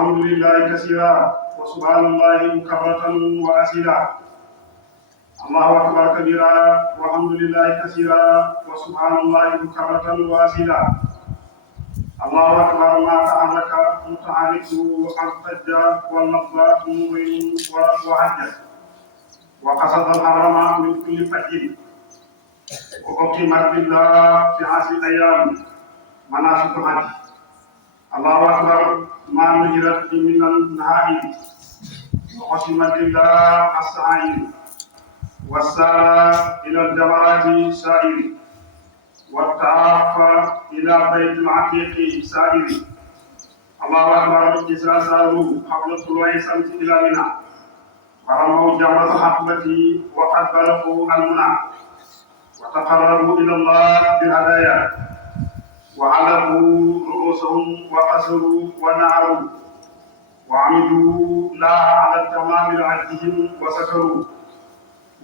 والحمد لله كثيرا وسبحان الله بكرة وأصيلا. الله أكبر كبيرا والحمد لله كثيرا وسبحان الله بكرة وأصيلا. الله أكبر ما تحرك متحرك وأرتج واللفظ مبين وحجة وقصد الحرم من كل فج وأقيمت بالله في هذه الأيام مناسك الحج. الله أكبر ما نهرت من النهائم وقسمت الله السعائر والسار إلى الجمرات سائر والتعاف إلى بيت العتيق سائر. الله أكبر إذا ساروا قبل طلوع الشمس إلى منى ورموا جمرة الحقبة وقد بلغوا المنى وتقربوا إلى الله بالهدايا وعلقوا رؤوسهم وقصروا ونعروا وعمدوا لا على التمام لعجزهم وسكروا.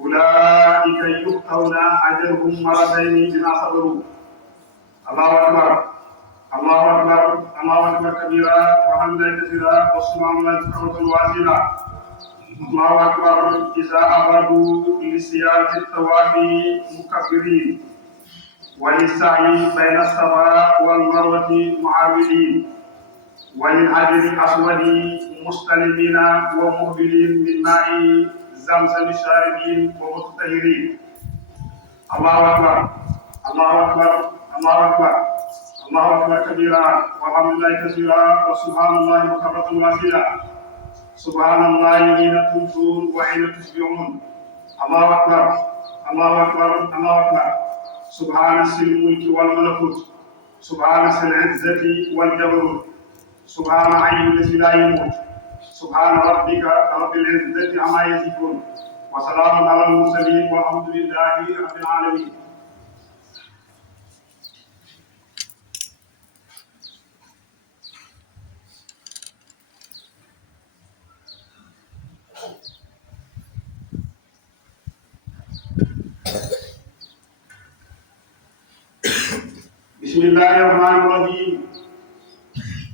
أولئك يؤتون أجرهم مرتين بما صبروا. الله أكبر الله أكبر الله أكبر كبيرا والحمد لله كثيرا وسبحان الله بكرة وأصيلا. الله أكبر إذا أرادوا لزيارة الطواف مكبرين وللسعي بين الصفا والمروة معاودين وللحجر الأسود مستلمين ومهبلين من ماء زمزم شاربين ومتطهرين. الله أكبر الله أكبر الله أكبر الله أكبر كبيرا والحمد لله كثيرا وسبحان الله بكرة وأصيلا. سبحان الله حين تمسون وحين تصبحون. الله أكبر الله أكبر الله أكبر. سبحان ذي الملك والملكوت سبحان ذي العزة والجبروت سبحان حي الذي لا يموت سبحان ربك رب العزة عما يصفون وسلام على المرسلين والحمد لله رب العالمين. بسم الله الرحمن الرحيم.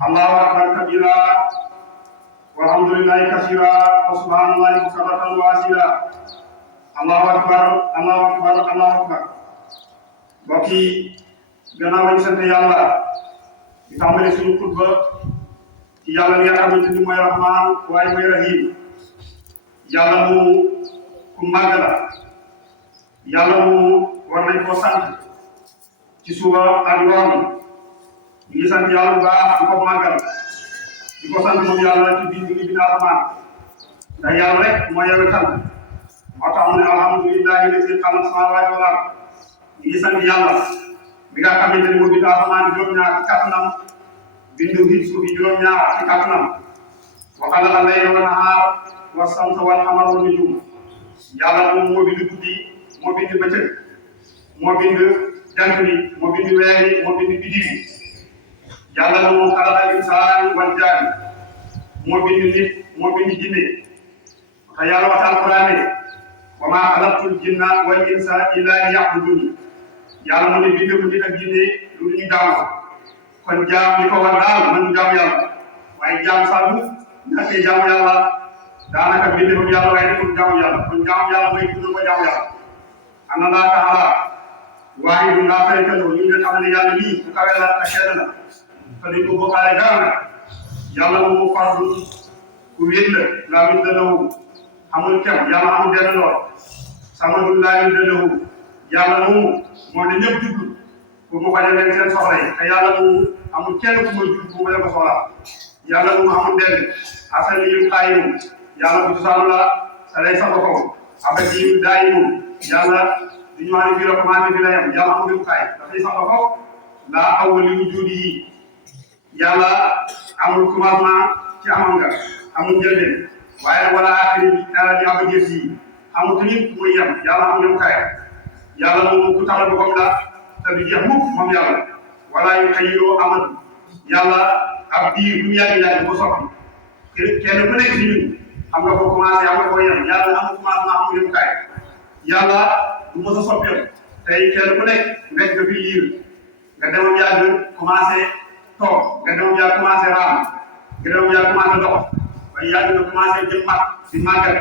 الله أكبر كبيرا والحمد لله كثيرا وسبحان الله بكرة وأصيلا. الله أكبر الله أكبر الله أكبر. بقي gannaaw ñu sant yàlla di tàmbale suñu xutba ci yàlla mi nga xamante ni mooy rahmaan waaye mooy rahim. yàlla mu ku màgg la yàlla mu war nañ koo sant ci suba ak ngoon ñu ngi sant yàlla bu baax di ko màggal di ko sant moom yàlla ci biir bi bind asamaan ndax yàlla rek moo yewe sant moo tax mu ne alhamdulillahi lazi xalaqa samaawaati wal ard. ñu ngi sant yàlla mi nga xamante ni moo bind asamaan juróom-ñaar ci kattanam bind suuf yi juróom-ñaar ci kattanam wa xalaqa layla wa nahaar wa samsa wal qamara wan nujum. yàlla moom moo bind guddi moo bind bëccëg moo bind jant bi moo bind weer yi moo bind biddiw yi. yàlla moom xalaqal insaan wal jaan moo bind nit moo bind jinne te yàlla wax alquran ne wa maa xalaqtul jinna wal insa illa liya'buduni. yàlla mu ne bind ko nit ak jinne lu ñu jaamu kon jaam li ko war daal mën jaamu yàlla waaye jaam saa bu nekkee jaamu yàlla daanaka bind ko yàlla waaye deful jaamu yàlla kon jaamu yàlla mooy dund ko jaamu yàlla. ana laa taala waahidun laa sharika lahu. ñu nga xam ne yàlla lii ku kawe la te kenn la te duñ ko bokkaale dara nag. yàlla moomu fardu ku wéet la laa midda lahu amul kem yàlla amul benn lool. samadun laa midda lahu yàlla moomu moo ne ñëpp jublu pour mu bañ a leen seen soxla yi te yàlla moomu amul kenn ku muy jublu mu bañ a ko soxla. yàlla moomu amul benn asaliyyun qayyum yàlla bu cosaanu la te day sax ko abadiyyun daa'im yàlla du ñu wax ne fii la commencé fii la yem yàlla amul defukaay dafay sax ko laa awwali wujuudi yi yàlla amul commencement ci amam nga amul njëlbeen waaye wala aaxiri bi dara di abadiyat yi amul tamit muy yem yàlla amul defukaay. yàlla moom ku taxal boppam la te du jeex mukk moom yàlla wala yu xëyoo amatu yàlla ab diir bu mu yàgg ko soppi kenn ku nekk ci ñun xam nga ko commencé am nga ko yem yàlla amul commencement amul defukaay. yàlla du mos a soppeeku tey kenn ku nekk nga fi liir nga demoon yàgg commencé toog nga demoon yàgg commencé raam gërëm yaa commencé dox waaye yaa dina commencé jëm mag di màggal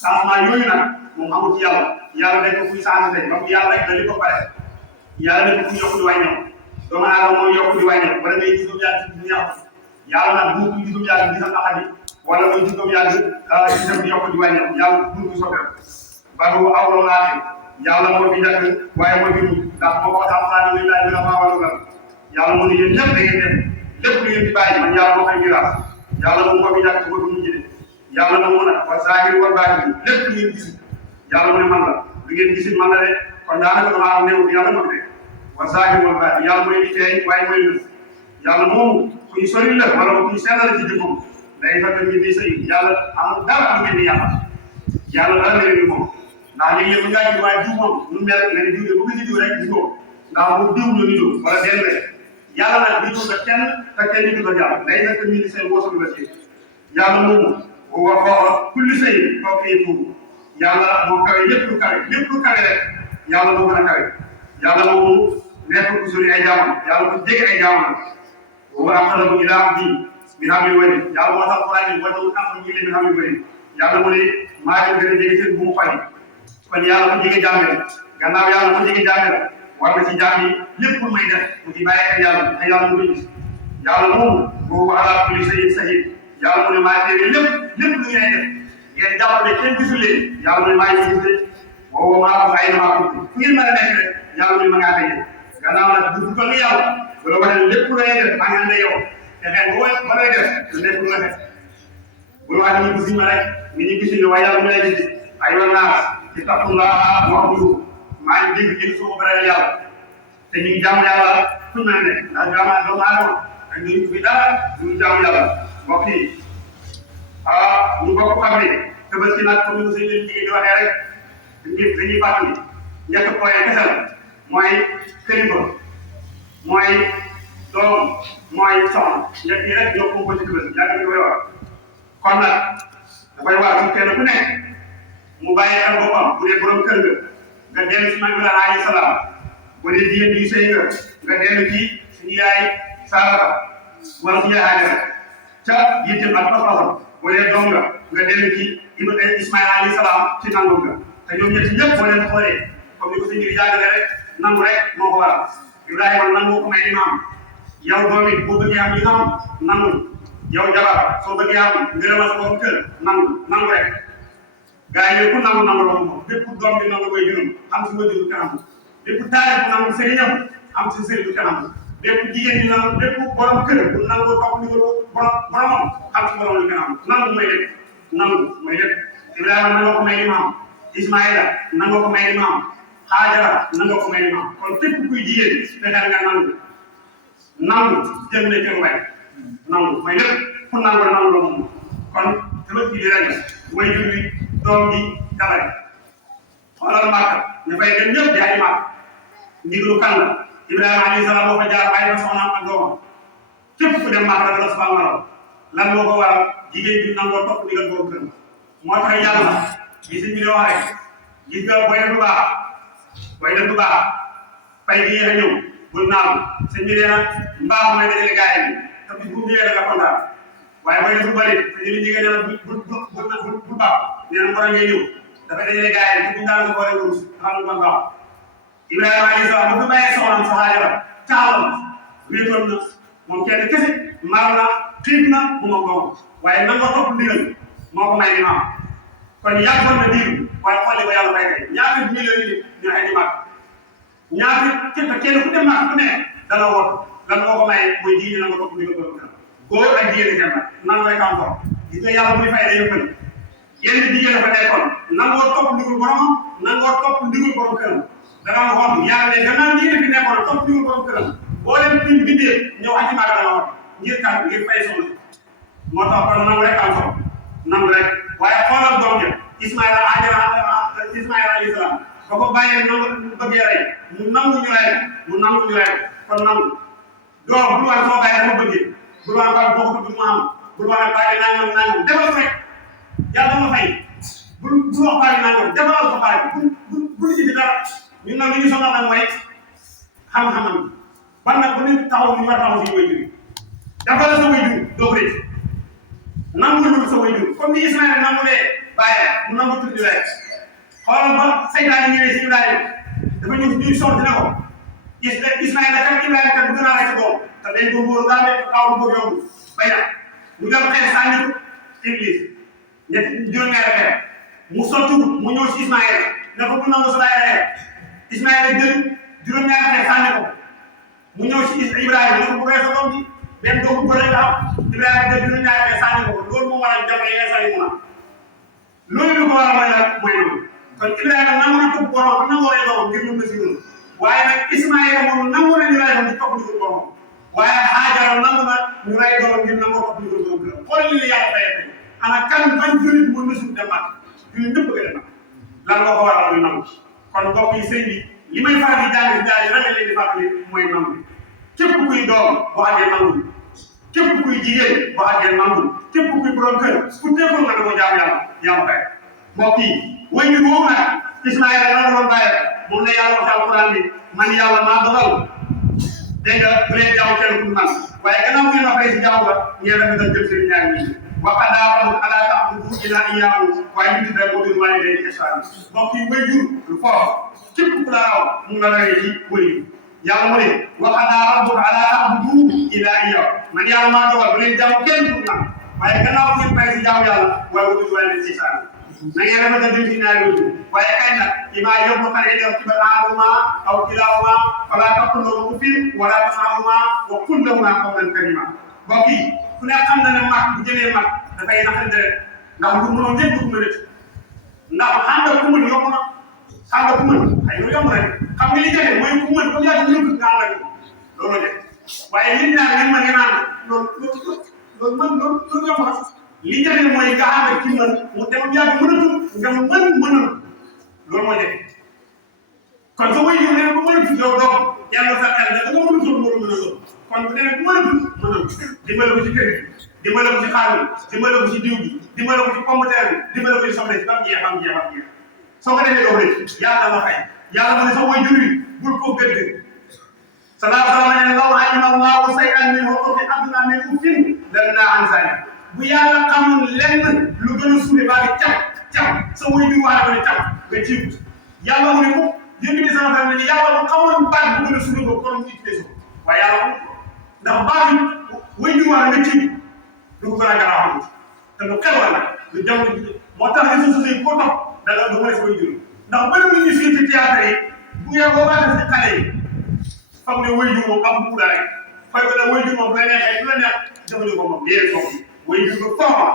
changement yooyu nag moom amul ci yàlla dañ ko fuy changé tey ba mu yàlla rek da li ko pare yàlla dañ ko fuy yokk di wàññeeku doomu aadama mooy yokk di wàññeeku wala ngay gis doomu yàlla ci di yàqu yàlla nag bu ñu gisum yàlla gisam axadi wala muy gis doomu yàlla gisam di yokk di wàññeeku yàlla bu ñu soppeeku ba bu awlo laate yàlla moo fi njëkk waaye moo fi mujj ndax moo ko xam-xam ne laaj bi la maa wàllu yàlla mu ne yéen ñëpp da ngeen def lépp lu ngeen di bàyyi man yàlla moo koy miraas yàlla moom moo fi njëkk su ko du mujj de yàlla na mu nag wa zaahir wal baatin lépp lu ngeen gis yàlla mu ne man la lu ngeen gis man la de kon daanaka dama am néew yàlla moo fi de wa zaahir wal baatin yàlla mooy li feeñ waaye mooy lu yàlla moomu kuy sori la wala kuy sellal ci jëmmam day fekk ñu di sëy yàlla amul dara lu ngeen di yàlla yàlla dara leen ni moom ndax léeg-léeg bu ngaa ji waaye jiw moom nu mel nga ne jiw de bu ko ci jiw rek gis ko ndax bu diw la nido wala den rek yàlla nag di tudd kenn te kenn di tudd yàlla day fekk ñu di seen woosalu la ci yàlla moomu wa foofa kulli sëy kooku yi tuub yàlla moo kawe lépp lu kawe rek yàlla moo gën a kawe yàlla moomu nekk ku sori ay jaamam yàlla ku jege ay jaamam wa aqrabu ilaa abdi min hablil warid yàlla moo tax Quraan yi wala aqrabu ilayhi min hablil warid yàlla mu ne maa ngi gën a jege seen bu mu fay kon yàlla ku jege jaam la gannaaw yàlla ku jege jaam la war na ci jaam yi lépp lu may def mu ci bàyyi ak yàlla te yàlla mu koy gis yàlla moomu boobu ala kulli shay'in shahid yàlla mu ne maa teewee lépp lu ngeen def ngeen jàpp ne kenn gisul leen yàlla mu ne maa ngi gis de boobu maa ko ay maa ko fu ngeen mën a nekk rek yàlla mu ne ma ngaa tege gannaaw nag du ko ni yàlla bu la waxee lépp lu ngay def maa ngi ànd ak yow te xëy ba lay def lu nekk lu rafet bu la waxee ñu gis ma rek ni ñu gisul ne waaye yàlla mu lay gis ay yoon naa ittaqullaha wa'budu maa ngi dégg jël soo ko bareel yàlla te ñu ngi jaamu yàlla fu ñu mën a nekk ndax doomu aadama ak ñu fi dara ñu jaamu yàlla mbokk yi ñu bokk xam ne Tabaski nag comme ni ko sëñ jigéen di waxee rek dañuy fàttali ñett point kese la mooy kilifa mooy doom mooy soxna ñett yi rek ñoo ko ci Tabaski yaa ngi koy wax kon nag dafay war ci kenn ku nekk mu bàyyi xel boppam bu dee borom kër nga dellu ci Maam Ibrahima alayhi salaam bu dee jigéen bi sëy nga dellu ci suñu yaay Saarata wala suñu yaay Hajara ca yitteem ak pas-pasam bu dee doom nga dellu ci Ismaïla alayhi salaam ci nangu nga te ñoom ñett ñëpp boo leen xoolee comme ni ko sëñ bi jàngale rek nangu rek moo ko waral Ibrahima nangu ko may li ma am yow doom it boo bëggee am li nga am nangu yow jabar soo bëggee am ngërëmal sa borom kër nangu rek gaa yi ku nangu la moom bépp doom bi nangu koy juróom am si wajur kanam bépp taalibe bu nangu sëriñam am si sëriñ kanam bépp jigéen ñi nangu bépp borom kër bu nangu topp ni ko boromam am si borom li kanam nangu mooy lépp Ibrahima nangu ko may li maam Ismaïla nangu ko may li maam Hajara nangu ko may li maam kon képp kuy jigéen fexeel nga nangu jël na kër way nangu mooy lépp ku nangu la moom kon Tabaski di ren way jur wi doom ji dabare xoolal Màkka ñu fay dem ñëpp di ay Màkka ndigalu kan la Ibrahima alayhi salaam moo fa jaar bàyyi fa soxnaam ak doomam képp ku dem Màkka dana la subal maral lan moo ko waral jigéen bi nangoo topp ndigal boobu kër moo tax yàlla gis ñu di wax rek gis nga booy def lu baax fay gi yéex a ñëw bul naaw sëñ bi nee na mbaax mooy dajale gaay yi te bis bu ñëwee da nga kontaan waaye booy def lu bëri te ñu jigéen nee na bu baax nee na mbooloo ngay ñëw dafa dajale gaay yi te bu ñu daan ko boole wurus xam nga kon baax Ibrahima alayhi salaam bu ko bàyyee soxnaam sa Hajara taawam wéetoon na moom kenn kese mar na xiif na mu ma góob waaye nangoo topp ndigal moo ko may li maam kon yàggoon na diir waaye xooli ko yàlla fay tey ñaata millions yi ñu ay di màgg ñaata kenn ku dem màgg ku ne dana wot lan moo ko may mooy jigéen nangoo topp ndigal boobu góor ak jigéen di dem nan koy kam topp gis nga yàlla muy fay day yëppal yenn jigéen dafa nekkoon nangoo topp ndigal boromam nangoo topp ndigal borom këram dana wax yàlla ne gannaaw jigéen fi nekkoon topp ndigal borom këram boo leen biñ bindee ñëw aci màgg dana wax ngir kan ngir fay soxla moo tax kon nangu rek am solo nangu rek waaye xoolal doom ja Ismaïla alayhi salaam ba ko bàyyee nangu bëggee rey mu nangu ñu rey kon nangu doom bu war soo bàyyee dama bëggee bu war ba boo ko tudd mu am bu war bàyyi nangam defal rek yàlla ma fay bu wax bàyyi nangam defal ko bàyyi bu ci dara ñun nag li ñu sonal nag mooy xam-xamam ban nag bu nit taxaw ni war taxaw si way jur dafa la sa way jur doo ko rëcc nangul sa waajur comme ni Ismaïla nangulee bàyyi mu nangu tudd rek xoolal ba seytaane ñëwee si Ibrahima dafa ñuy sotti na ko Ismaïla kat Ibrahima kat bëgg naa rek sa doom te dañ ko góor daal de kaw bu bëgg yomb bay na ñu dem xeex sànni ko Iblis ñetti juróom-ñaari xeex mu sotti mu ñëw si Ismaïla ne ko bu nangu sa baay rek Ismaïla jël juróom-ñaari xeex sànni ko mu ñëw si Ibrahima ne ko bu rey sa doom bi benn doomu góor nga am Ibrahima jël juróom-ñaari xeex sànni ko loolu moo waral jafe yi nga sànni mu naan loolu lu ko waral mooy lan mooy noonu kon Ibrahima nangu na topp borom ba nangoo rey doomam ngir mun na si noonu waaye nag Ismaïla moom nangu na ñu rey doom di topp di ko borom waaye Haajara nangu na ñu rey doomam ngir nangoo topp di ko borom xool li la yàlla fayee tey ana kan ban jullit mën na suuf dem ak jullit ñëpp bëgg a dem ak lan moo ko waral muy nangu kon mbokk yi sëñ bi li may faral di jàng si daal yi rek leen di fàttali mooy nangu képp kuy doom boo àggee nangu képp kuy jigéen boo àggee nangu képp kuy borom kër ku teekul nga ne ko jaamu yàlla fay mbokk yi wàññi woowu nag Ismaïla la doon bàyyi moom la yàlla wax alquran bi man yàlla maa dogal dégg nga bu leen jaamu kenn ku man waaye gannaaw ngeen ma fay si jaamu ba ngeen rafet a jëm seen ñaari nit wa qadaa rabbuka allaa ta'budu illaa iyyaahu waaye ñu tuddee ko bil waalidayni ihsaanan mbokk yi waajur lu fort képp ku la raw mu nga rawee ci waajur yàlla mu ne wa qadaa rabbuka allaa ta'budu illaa iyyaahu man yàlla maa dogal bu leen jaamu kenn ku man waaye gannaaw ngeen fay si jaamu yàlla waaye bil waalidayni ihsaanan na ngeen rafet a jëm si ñaari waajur waaye kañ nag imaa yóbbu xale yi def ci ahaduhumaa aw kilaahumaa falaa taqul lahumaa uffin wa laa tanharhumaa wa qul lahumaa qawlan kariimaa mbokk yi ku ne xam na ne mag bu jëlee mag dafay naxante rek ndax lu mënoon ñëpp dugg na rek ndax xam nga ku mën yomb na xam nga ku mën ay lu yomb rek xam nga li jafe mooy ku mën comme yaa ngi ñëw nga ànd ak loolu def waaye li ñu naan ngeen mën ngeen ànd loolu yomb na li jafe mooy nga ànd ak ki mën mu dem yaa ngi mënatul nga mënal loolu mooy jafe kon soo koy yëngu bu mënatul yow doom yàlla sa xel da nga mënatul moo mën a lool kon bu demee bu mënatul mënal dimbale ko ci kër gi dimbale ko ci xaar bi dimbale ko ci diw bi dimbale ko ci pomme de terre bi dimbale ko ci soble si ba mu jeex soo ko defee doo rëcc yàlla la fay yàlla mu ne soo koy jur bul ko gëdd sallallahu alayhi wa sallam ne law alima Allahu shay'an min huquqi abdina min uffin lanaa an zalik bu yàlla xamoon lenn lu gën a suufe baa ngi cam sa way jur waa ne cam nga jiitu yàlla mu ne ko yéen bi sama ne yàlla bu xamoon baat bu gën a suufe ko kon mu utilisé ko waaye yàlla xamul ko ndax baat bi way jur waa nga jiitu du ko gën a garaaw te lu xel la nag lu jamono moo tax réseaux sociaux yi koo topp da nga du may sa way jur ndax bëri na ñu fii ci théâtre yi bu ngeen boo baa def ci xale yi xam ne way jur moom am bu la rek fay ko ne way jur moom bu la neexee du la neex jëfandikoo ko moom léegi foofu way jur ko foofa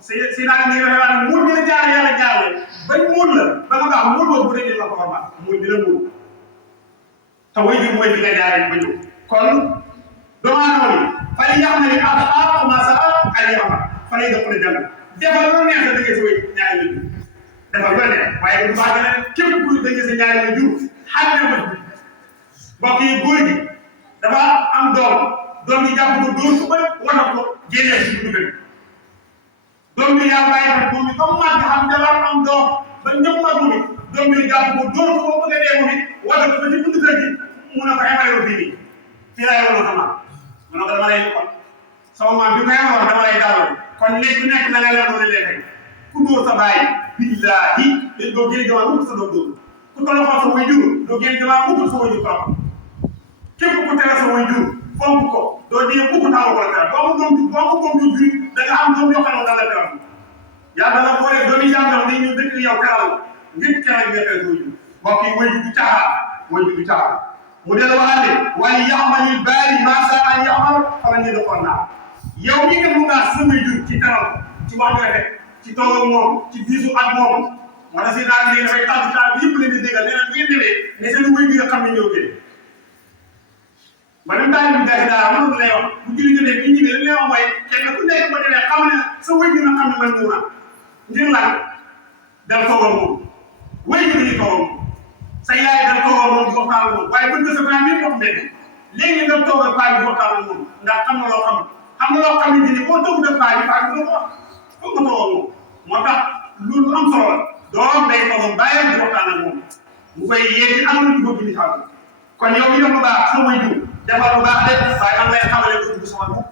si naa ni nga xam ne muur bi la jaar yàlla jaarale bañ muur la ba nga baax muur boobu bu dee la ko format muur bi la muur te way jur mooy fi nga jaaree ba ñëw kon doomu aadama bi fay yàq na ni alxaar commencé ak yàq fa lay def la jàng defal lu neex da ngay sa way ñaari way jur defal lu neex waaye bu baax na képp ku dëgg sa ñaari way jur xaar na ko mbokk yi góor gi dafa am doom yi jàpp ko dóor ko ba wana ko génnee si buntu kër doom bi yaa bàyyi xam moom bi comme màgg xam jabar am doom ba ñëpp màgg mi doom bi jàpp ko dóor ko ba bëgg a dee moom it wana ko ba ci buntu kër gi mu ne ko xamale ko fii nii fii laay woon sama mu ne ko dama lay kon sama maam bi may wax dama lay dalal kon nekk na nga leen doon léegi ku dóor sa bàyyi billaahi dañ doo génne jamono wut sa doom dóor ku toll xool sa way jur doo génne jamono wut sa way jur trop képp ku tere sa way jur fonk ko doo dee mukk taamu ko la teral boo mu doom jur da nga am doom yoo xam ne daal la teral yàlla dana boole doomi jàmbur day ñëw dëkk yow teral ngir teral nga teral sa way jur mbokk yi way jur du caaxaan mu del waxale waaye yaxmalil baari maa saa an yaxmal fa la ñu defoon naa yow mi nga mun a sa way jur ci teral ci wax nga rek ci toog ak moom ci diisu ak moom moo tax si daal ne dafay tàgg taal bi yëpp leen di déggal nee na bu ngeen demee ne seen way jur nga xam ne ñëw gën maanaam daal di daal di daal mënul lay wax bu julli jotee bi ñu ne li lay wax mooy kenn ku nekk ba demee xam ne sa way jur nga xam ne man mu na ngir lan dal toog ak moom way jur yi toog ak moom sa yaay dal toog ak moom di waxtaan ak moom waaye buñ ko sa temps bi wax dëgg léegi nga toog ak paa bi waxtaan ak moom ndax xam na loo xam ne ni boo toog ak paa bi du la ko wax foog nga toog ak moom moo tax loolu am solo la doom day toog ak bàyyam di waxtaan ak moom mu koy yee ci anam di ko gindi xam kon yow mi def lu baax sa way jur defal lu baax de waaye am lay xamale ko dugg sama bopp